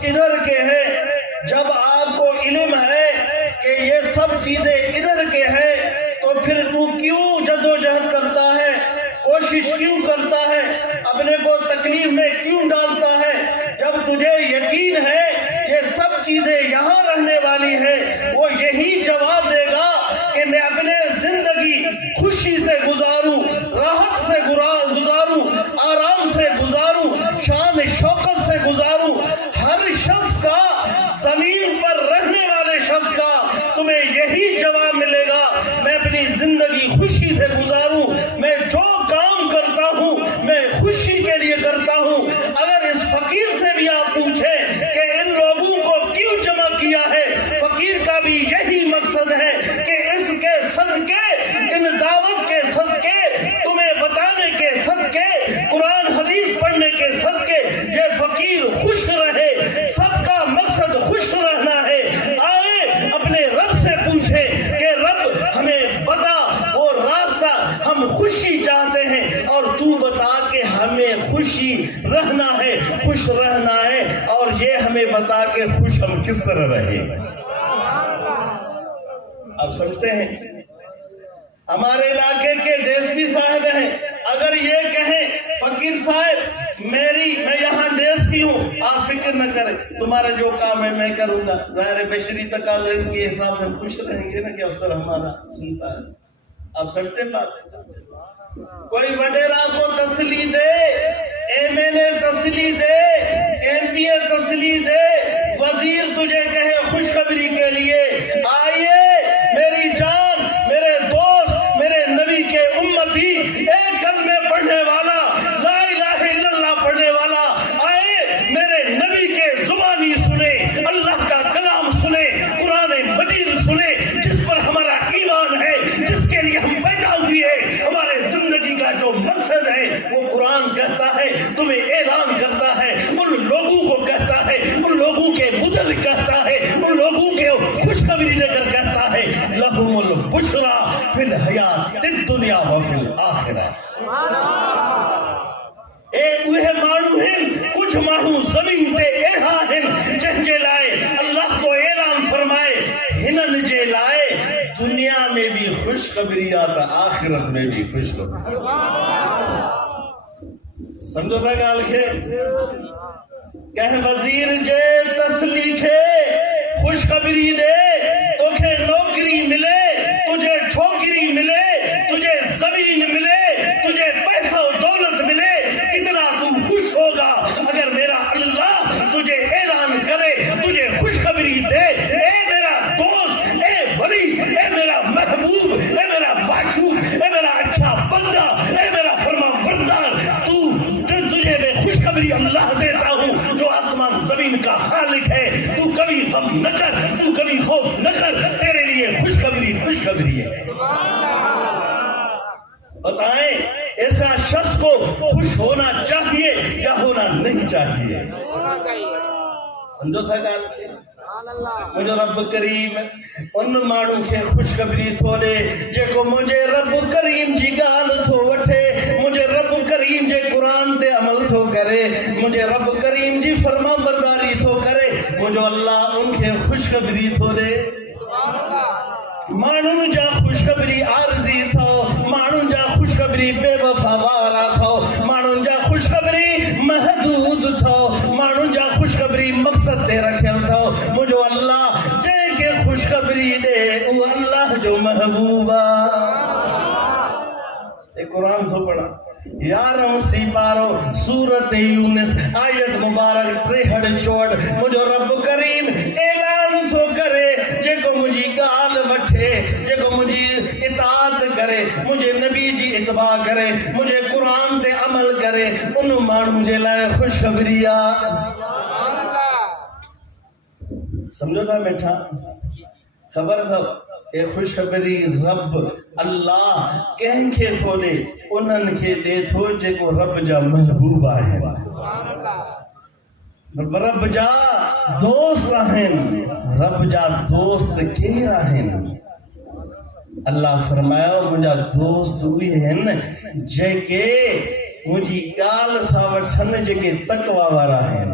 سب ادھر کے ہیں، جب آپ کو علم ہے کہ یہ سب چیزیں ادھر کے ہیں تو پھر تو کیوں جدوجہد کرتا ہے، کوشش کیوں کرتا ہے، اپنے کو تکلیف میں کیوں ڈالتا ہے؟ جب تجھے یقین ہے یہ سب چیزیں یہاں رہنے والی ہیں، وہ یہی جواب دے گا کہ میں اپنے زندگی خوشی سے گزاروں، راحت سے گزاروں، آرام سے گزاروں، شان شوکت سے گزاروں۔ ہر شخص کا، زمین پر رہنے والے شخص کا تمہیں یہی جواب ملے گا، میں اپنی زندگی خوشی سے گزاروں، میں جو کام کرتا ہوں میں خوشی کے لیے کرتا ہوں۔ اگر اس فقیر سے بھی آپ پوچھیں کہ ان لوگوں کو کیوں جمع کیا ہے، فقیر کا بھی یہی مقصد ہے کہ اس کے صدقے، ان دعوت کے صدقے، تمہیں بتانے کے صدقے، قرآن حدیث پڑھنے کے صدقے یہ فقیر خوش رہے۔ سب کا مقصد خوش رہنا ہے۔ آئے اپنے رب سے پوچھیں کہ رب ہمیں بتا وہ راستہ، ہم خوشی چاہتے ہیں اور تو بتا کہ ہمیں خوشی رہنا ہے، خوش رہنا ہے، اور یہ ہمیں بتا کہ خوش ہم کس طرح رہے۔ آپ سمجھتے ہیں؟ ہمارے علاقے کے ڈیس پی صاحب ہیں، اگر یہ کہیں فقیر صاحب میں یہاں ڈیس پی ہوں، آپ فکر نہ کریں، تمہارا جو کام ہے میں کروں گا، ظاہر بشری تقاضے کے حساب سے ہم خوش رہیں گے نا کہ افسر ہمارا سنتا ہے۔ آپ سمجھتے بات؟ کوئی وڈیرا کو تسلی دے، ایم ایل اے تسلی دے، ایم پی اے تسلی دے، وزیر تجھے کہے خوشخبری کے لیے آئیے میری جان، میرے دوست، میرے نبی کے امتی، ایک کلمے پڑھنے والا، لا الہ الا اللہ پڑھنے والا، آئے میرے نبی کے زبانی سنے، اللہ کا کلام سنے، قرآن مجید سنے، جس پر ہمارا ایمان ہے، جس کے لیے ہم پیدا ہوئے، ہمارے زندگی کا جو مقصد ہے وہ قرآن کہتا ہے، تمہیں اعلان کرتا ہے، ان لوگوں کو کہتا ہے، ان لوگوں کے بزرگ کہتا ہے، ان لوگوں کے خوشخبری لے کر کہتا ہے لہم البشرا فی الحیات الدنیا وفی الآخرہ۔ ایک وہ مانو ہیں، کچھ مانو زمین تے ایہا ہیں جن جے لائے اللہ کو اعلان فرمائے، ہنن جے لائے دنیا میں بھی خوشخبری آتا، آخرت میں بھی خوشخبری۔ سمجھو تھا گال کے کہ وزیر جے تسلیخے خوشخبری دے، توکھے نوکری ملے، تجھے چھوکری ملے، تجھے زمین ملے، تجھے پیسہ و دولت ملے، کتنا تو خوش ہوگا اگر میرا اللہ تجھے اعلان کرے، تجھے خوشخبری دے، اے میرا دوست، اے ولی، اے میرا محبوب، اے میرا معشوق، اے میرا اچھا بندہ، اے میرا فرمان بردار، تجھے میں خوشخبری اللہ دیتا ہوں جو آسمان زمین کا خالق ہے، تو کبھی غم نہ کر، تو کبھی خوف نہ کر، تیرے لیے خوشخبری ہے۔ بتائیں ایسا شخص کو خوش ہونا چاہیے یا ہونا نہیں چاہیے؟ سمجھو تھا گال کے مجھے رب کریم ان مانو کے خوشخبری تھو دے جے کو مجھے رب کریم جی گال تھو وٹھے، مجھے رب کریم جے قرآن تے عمل تھو کرے، مجھے رب کریم جی فرما برداری تھو کرے، مجھے اللہ ان کے خوشخبری تھو دے۔ مانو جا خوشخبری عارضی تھو، مانو جا خوشخبری بے وفا وارا تھو، مانو جا خوشخبری محدود تھو، مانو جا خوشخبری مقصد تے رکھل تھو، مجھے اللہ جے کے خوشخبری دے وہ اللہ جو محبوبہ۔ ایک قرآن تو پڑھا 11 سپارو سورت یونس آیت مبارک 63 مجھے رب کریم اعلان تو کرے جے کو مجھے گال وٹھے، جے کو مجھے اطاعت کرے، مجھے نبی جی اتباع کرے، مجھے قرآن تے عمل کرے، ان مانو جے لائے خوشخبری آ۔ سمجھو تھا میٹھا خبر تھا کہ خوشخبری رب اللہ کہیں کے تھوڑے انہن کے دے تھو جے کو رب جا محبوب آئے، رب جا دوست رہن، رب جا دوست کے رہن۔ اللہ فرمایا مجھا دوست ہوئی ہیں جے کے مجھے گال تھا وٹھن جے کے تقوی وارا ہیں۔